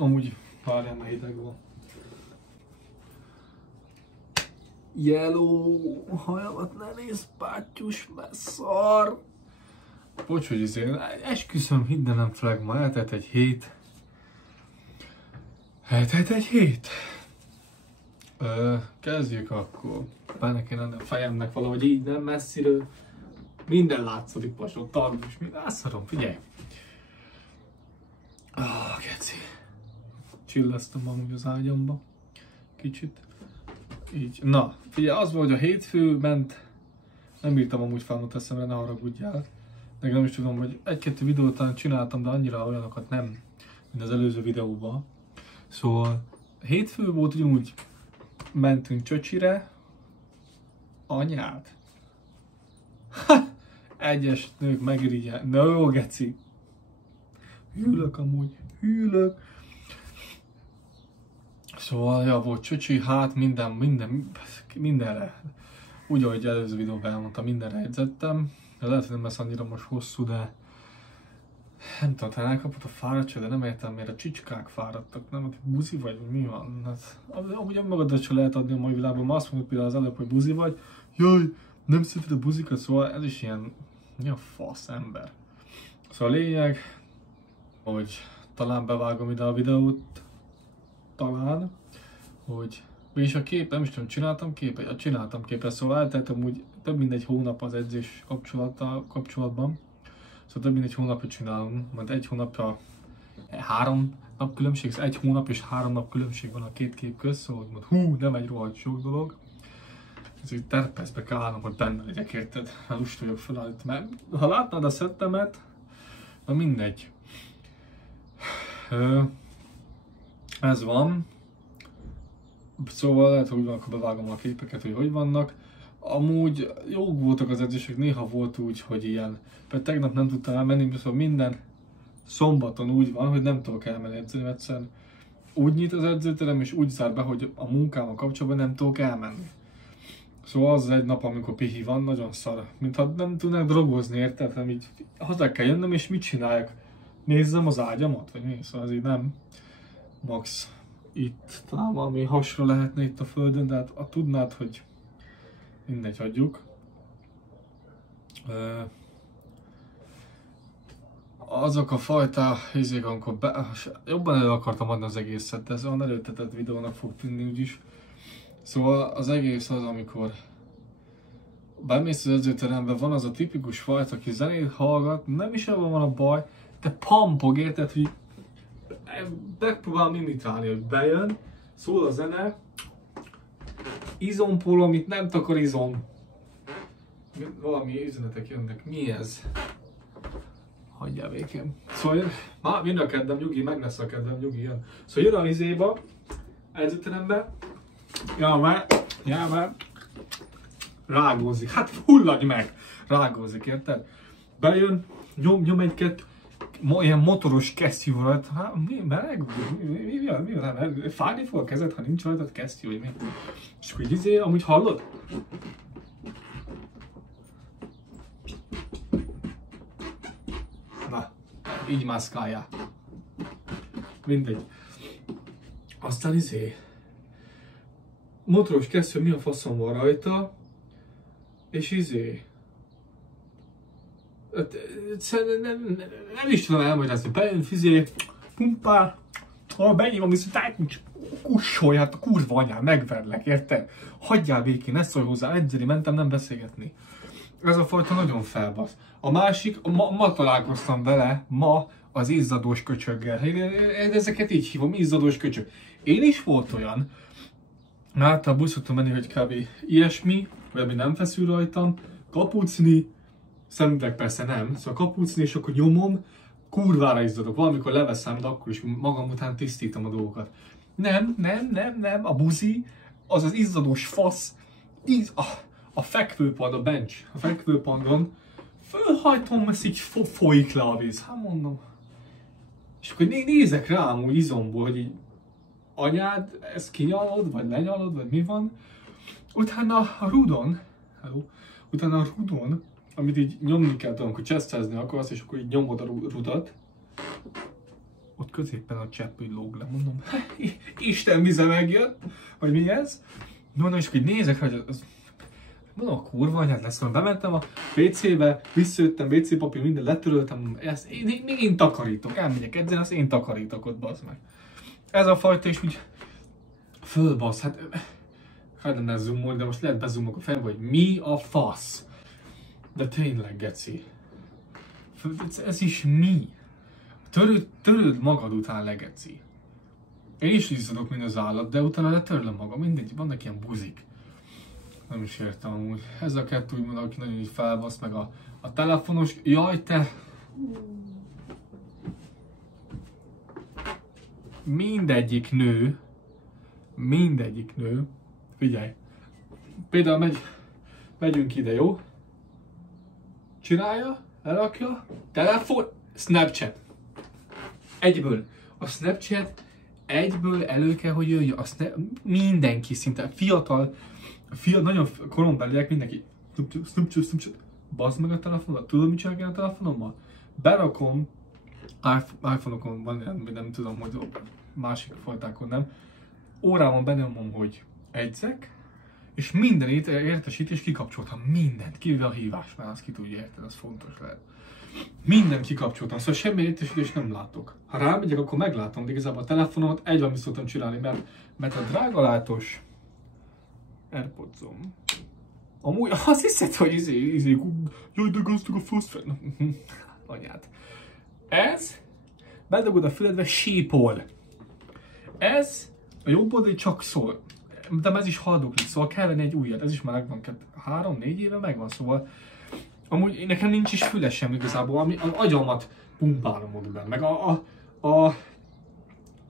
Amúgy várjál, mert hideg van. Yellow, hajamat ne nézd, bátyus, mert szar. Bocs, hogy esküszöm, hidd nem flag, ma eltelt egy hét. Kezdjük akkor. Benne kéne a fejemnek valahogy így, nem messziről. Minden látszik, pasod, tartós, minden. Átszarom, figyelj. Geci. Csillesztem amúgy az ágyamba. Kicsit. Így. Na, figyelj, az volt, hogy a hétfő ment. Nem bírtam amúgy felmut eszemre, ne haragudjál. Meg nem is tudom, hogy egy-kettő videót talán csináltam, de annyira olyanokat nem, mint az előző videóban. Szóval hétfő volt, ugyanúgy mentünk Csöcsire. Anyád. Egyes nők megirigyel. Na jó, geci. Hűlök amúgy. Hűlök. Szóval, ja, volt Csöcsi, hát mindenre. Úgy, ahogy előző videóban elmondtam, mindenre edzettem. Lehet, hogy nem lesz annyira most hosszú, de nem tudom, talán elkapott a fáradtság, de nem értem, miért a csicskák fáradtak, nem? Hát buzi vagy, mi van? Hát, amúgy önmagadat sem lehet adni a mai világban, ma azt mondod például az előbb, hogy buzi vagy. Jaj, nem szereted a buzikat, szóval ez is ilyen, mi a fasz ember. Szóval a lényeg, hogy talán bevágom ide a videót, talán, hogy és a kép, nem is tudom, csináltam képet, szóval elteltem úgy több mint egy hónap az edzés kapcsolatban. Szóval több mint egy hónapot csinálunk, majd egy hónapra 3 nap különbség, egy hónap és 3 nap különbség van a két kép közt, szóval hogy hú, nem egy rohadt sok dolog. Ezért terpeszbe kell állnom, hogy benne legyek, érted? Lust vagyok felállítani, mert ha látnád a szettemet, na mindegy. Ez van. Szóval lehet, hogy úgy van, akkor bevágom a képeket, hogy vannak. Amúgy jók voltak az edzések, néha volt úgy, hogy ilyen. Például tegnap nem tudtam elmenni, szóval minden szombaton úgy van, hogy nem tudok elmenni edzeni, egyszerűen úgy nyit az edzőterem, és úgy zár be, hogy a munkámmal kapcsolatban nem tudok elmenni. Szóval az egy nap, amikor pihi van, nagyon szar. Mintha nem tudnák drogozni, érted? Nem így haza kell jönnöm, és mit csináljak? Nézzem az ágyamat, vagy mi? Szóval ez így nem max. Itt talán valami hasra lehetne itt a földön, de hát tudnád, hogy mindegy, hagyjuk. Azok a fajta izék, amikor jobban elő akartam adni az egészet, de ez olyan előtetett videónak fog tűnni úgyis. Szóval az egész az, amikor bemész az edzőterembe, van az a tipikus fajta, aki zenét hallgat, nem is abban van a baj, de pampog, érted, hogy megpróbálom imitálni, hogy bejön, szól a zene, izompól, amit nem takar izom. Valami üzenetek jönnek. Mi ez? Hagyjál békén. Szóval jön a kedvem, nyugi, meg lesz a kedvem, nyugi, jön. Szóval jön a izéba, edzőterembe, ja már, rágózik, hát fulladj meg, rágózik, érted? Bejön, nyom egy-két, ilyen motoros kesztyű volt, hát mi meleg? Mi van? Fájni fog a kezed, ha nincs rajtad kesztyű, vagy mi? És akkor így amúgy hallod? Na, így mászkáljál. Mindegy. Aztán motoros kesztyű, mi a faszom van rajta, és nem is tudom elmagyarázni, bejön pumpál, benyívom, viszont kussolj, hát a kurva anyám, megverlek, érted? Hagyjál békén, ne szólj hozzá, edzeni mentem, nem beszélgetni. Ez a fajta nagyon felbasz. A másik, ma találkoztam vele, az izzadós köcsöggel. Én ezeket így hívom, izzadós köcsög. Én is volt olyan, általában úgy szoktam menni, hogy kb. Ilyesmi, vagy ami nem feszül rajtam, kapucni, szemüveg persze nem, szóval kapucni, és akkor nyomom, kurvára izzadok. Valamikor leveszem, de akkor is magam után tisztítom a dolgokat. Nem, a buzi, az az izzadós fasz, a fekvőpad, a bench, a fekvőpadon, fölhajtom, ezt így folyik le a víz, hát mondom. És akkor nézek rám úgy izomból, hogy így, anyád, ezt kinyalod, vagy lenyalod, vagy mi van. Utána a rudon, amit így nyomni kell, amikor csesztezni akarsz, és akkor így nyomod a rudat, ott középen a csepp, hogy lóg le, mondom, Isten vize megjött, vagy mi ez? Mondom, és akkor így nézek, hogy az mondom, a kurva anyád lesz, mert bementem a WC-be, visszajöttem, WC papír, minden letöröltem, ezt én takarítok, elmegyek edzeni, azt én takarítok ott, bazd meg. Ez a fajta is úgy fölbasz, hát nem zoomolni, de most lehet bezoomolok a fejembe, hogy mi a fasz. De tényleg, geci. Ez is mi? Töröd magad után, legeci. Én is izzadok, mint az állat, de utána letörlöm magam, mindegy, vannak ilyen buzik. Nem is értem amúgy. Ez a kettő úgymond, aki nagyon így felbasz, meg a telefonos. Jaj, te! Mindegyik nő, figyelj, például megyünk ide, jó? Csinálja, elrakja, telefon, Snapchat. Egyből. A Snapchat egyből elő kell, hogy jöjjön. Mindenki szinte, fiatal, nagyon korombeliek, mindenki. Snapchat. Bazd meg a telefonodat. Tudod, mit csinálok én a telefonommal? Berakom, iPhone-okon van, nem tudom, hogy másik fajtákon nem. Órában benyomom, hogy edzek, és minden értesítés kikapcsoltam. Mindent, kivéve a hívás, mert azt ki tudja érteni, az fontos lehet. Minden kikapcsoltam, szóval semmi értesítést nem látok. Ha rámegyek, akkor meglátom, de igazából a telefonomat egy valamit szoktam csinálni, mert a drágalátós AirPods-om. Amúgy azt hiszed, hogy jaj, de gazdag a foszfát. Anyád. Ez, bedugod a füledbe, sípol. Ez, a jobb oldali csak szól. De ez is haldoklik, szóval kellene egy újat. Ez is már megvan 3-4 éve megvan, szóval amúgy nekem nincs is füles sem igazából, ami az agyamat pumpálom oda benne. Meg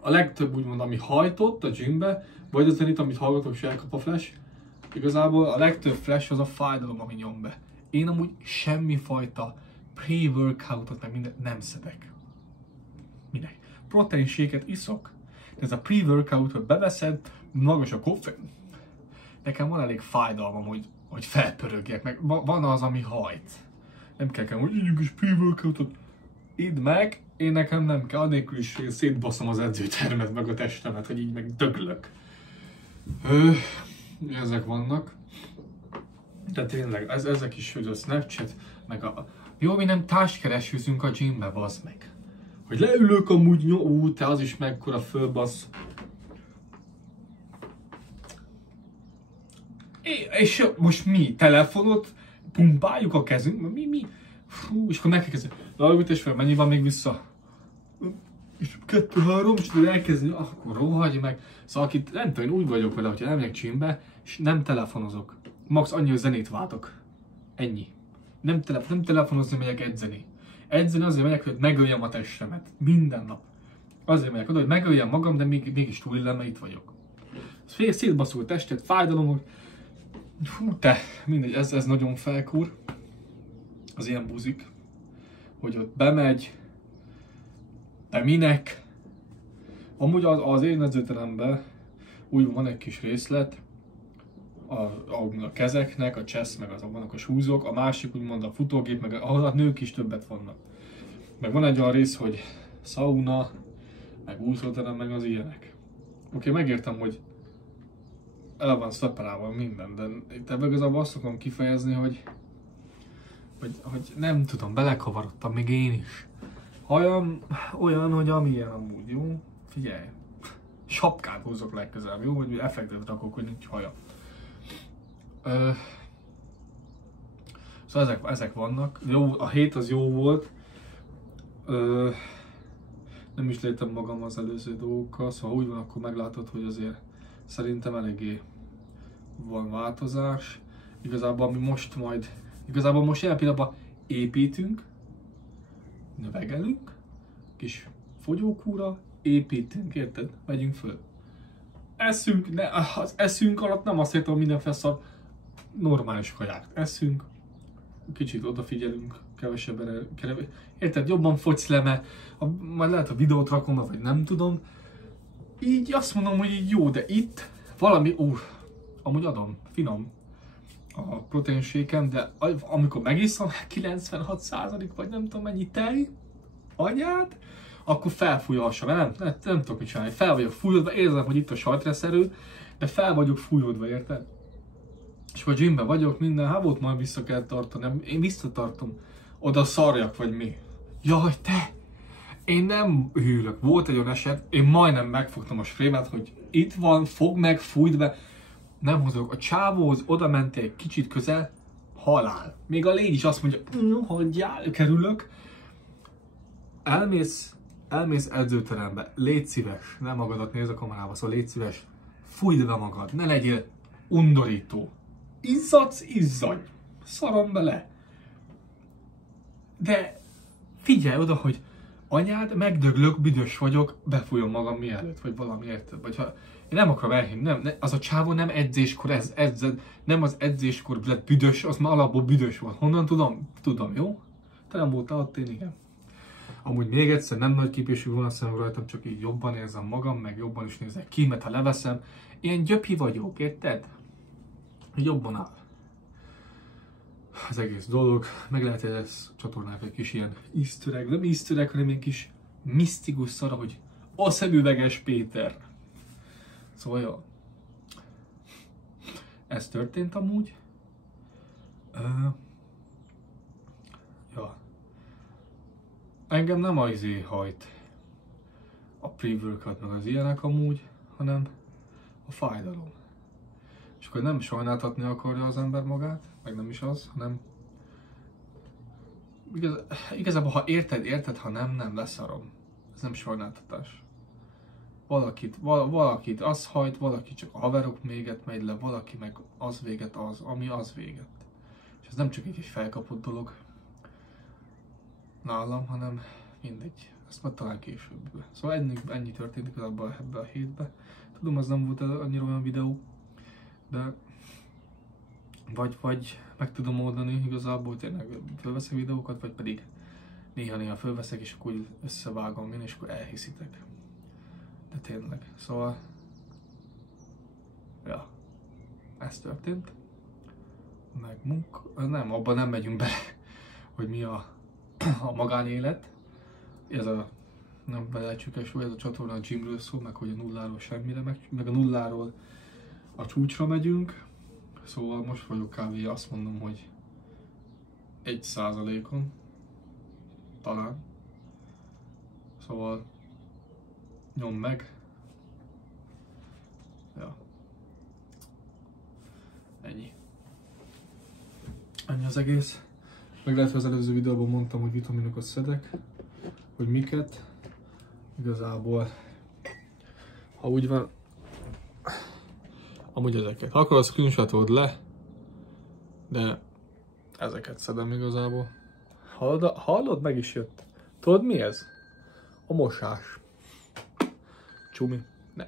a legtöbb úgymond, ami hajtott a gymbe, vagy az zenit, amit hallgatok, és elkap a flash, igazából a legtöbb flash az a fájdalom, ami nyom be. Én amúgy semmifajta pre-workoutot, meg mindent nem szedek. Minek? Protein shake-et iszok, de ez a pre-workout, hogy beveszed, magas a koffein. Nekem van elég fájdalmam, hogy felpörögjek, meg van az, ami hajt. Nem kell, hogy ígyünk is pre-workoutot. Idd meg, én nekem nem kell, anélkül is szétbaszom az edzőtermet, meg a testemet, hogy így meg döglök. Ezek vannak. De tényleg, ezek is, hogy a Snapchat, meg jó, mi nem társkeresőzünk a gymbe, bazd meg. Hogy leülök amúgy, te az is mekkora fölbasz. És most mi? Telefonot pumpáljuk a kezünk? Mi? Fú, és akkor megkezdjük. Lalagütés fel, mennyi van még vissza? És 2-3, és tudod elkezdeni, akkor rohagy meg. Szóval akit nem tudom, én úgy vagyok vele, hogyha elmegyek gymbe, és nem telefonozok. Max annyi, hogy zenét váltok. Ennyi. Nem telefonozni megyek edzeni. Edzeni azért megyek, hogy megöljem a testemet. Minden nap. Azért megyek oda, hogy megöljem magam, de mégis túl illem, mert itt vagyok. Szétbaszul a testet, fájdalomok. Fú, te, mindegy, ez nagyon felkúr. Az ilyen buzik. Hogy ott bemegy. De minek? Amúgy az én edzőteremben úgy van egy kis részlet. A kezeknek, a chest, meg vannak a súlyzók, a másik úgymond a futógép, meg ahol a nők is többet vannak. Meg van egy olyan rész, hogy sauna, meg úszóterem, meg az ilyenek. Oké, megértem, hogy el van szeparálva minden, de itt ebben igazából azt szokom kifejezni, hogy nem tudom, belekavarodtam még én is. Hajam olyan, hogy amilyen amúgy, jó? Figyelj, sapkát húzok legközelebb, jó? Hogy effektet rakok, hogy nincs haja. Szóval ezek vannak. Jó, a hét az jó volt. Nem is léptem magam az előző dolgokkal, szóval úgy van, akkor meglátod, hogy azért szerintem eléggé van változás. Igazából most jelen pillanatban építünk, növegelünk, kis fogyókúra, építünk, érted? Megyünk föl. Eszünk, az eszünk alatt nem azt értem, hogy mindenféle szar, normális kaját eszünk, kicsit odafigyelünk, kevesebben, érted? Jobban fogysz le, mert majd lehet a videót rakom, vagy nem tudom. Így azt mondom, hogy így jó, de itt valami, amúgy adom, finom a protein shake-em, de amikor megiszom, 96% vagy nem tudom mennyi tej, anyád, akkor felfúj a hasa, nem tudok mit csinálni. Fel vagyok fújódva, érzem, hogy itt a sajtresszerő, de fel vagyok fújódva, érted? És a gymben vagyok, minden hábot majd vissza kell tartani, én visszatartom. Oda szarjak, vagy mi? Jaj, te! Én nem hűlök. Volt egy olyan eset, én majdnem megfogtam a srémet, hogy itt van, fog meg, fújt be. Nem hozok. A csávóhoz oda mentél egy kicsit közel, halál. Még a légy is azt mondja, hagyjál, kerülök. Elmész edzőterembe, légy szíves, nem magadat néz a kamerába, szóval légy szíves, fújd be magad, ne legyél undorító. Izzadsz, izzadj, szarom bele. De figyelj oda, hogy anyád, megdöglök, büdös vagyok, befújom magam mielőtt, vagy valami érted. Vagy ha én nem akarom elhinni, nem, az a csávó nem edzéskor edzed, nem az edzéskor lett büdös, az már alapból büdös volt. Honnan tudom? Tudom, jó? Te nem voltál ott, én igen. Amúgy még egyszer nem nagy képésű volna szemem rajtam, csak így jobban érzem magam, meg jobban is nézek ki, mert ha leveszem, ilyen gyöpi vagyok, érted? Jobban áll az egész dolog, meg lehet, hogy ez csatornák egy kis ilyen easter egg, nem easter egg, hanem egy kis misztikus szara, hogy a szemüveges Péter. Szóval jó. Ez történt amúgy. Ja. Engem nem az izé hajt a pre-workout meg az ilyenek amúgy, hanem a fájdalom. És akkor nem sajnáltatni akarja az ember magát, meg nem is az, hanem igazából ha érted, ha nem leszarom. Ez nem sajnáltatás. Valakit az hajt, valaki csak a haverok méget megy le, valaki meg az véget az, ami az véget. És ez nem csak egy felkapott dolog nálam, hanem mindegy. Ezt majd talán később. Szóval ennyi történt igazából ebben a hétben. Tudom, az nem volt annyira olyan videó, de vagy meg tudom oldani igazából, tényleg fölveszek videókat, vagy pedig néha fölveszek, és akkor összevágom én, és akkor elhiszitek. De tényleg, szóval ja, ez történt. Meg nem, abban nem megyünk bele, hogy mi a magánélet. Ez a nem belecsükes, ez a csatorna a gymről szól, meg hogy a nulláról semmire, meg a nulláról a csúcsra megyünk. Szóval most vagyok kb. Azt mondom, hogy 1%-on. Talán. Szóval nyom meg. Ja. Ennyi. Ennyi az egész. Meg lehet, hogy az előző videóban mondtam, hogy vitaminokat szedek. Hogy miket. Igazából, ha úgy van, amúgy ezeket. Ha akarod, screenshotold le, de ezeket szedem igazából. Hallod? Meg is jött. Tudod mi ez? A mosás. Csumi. Ne.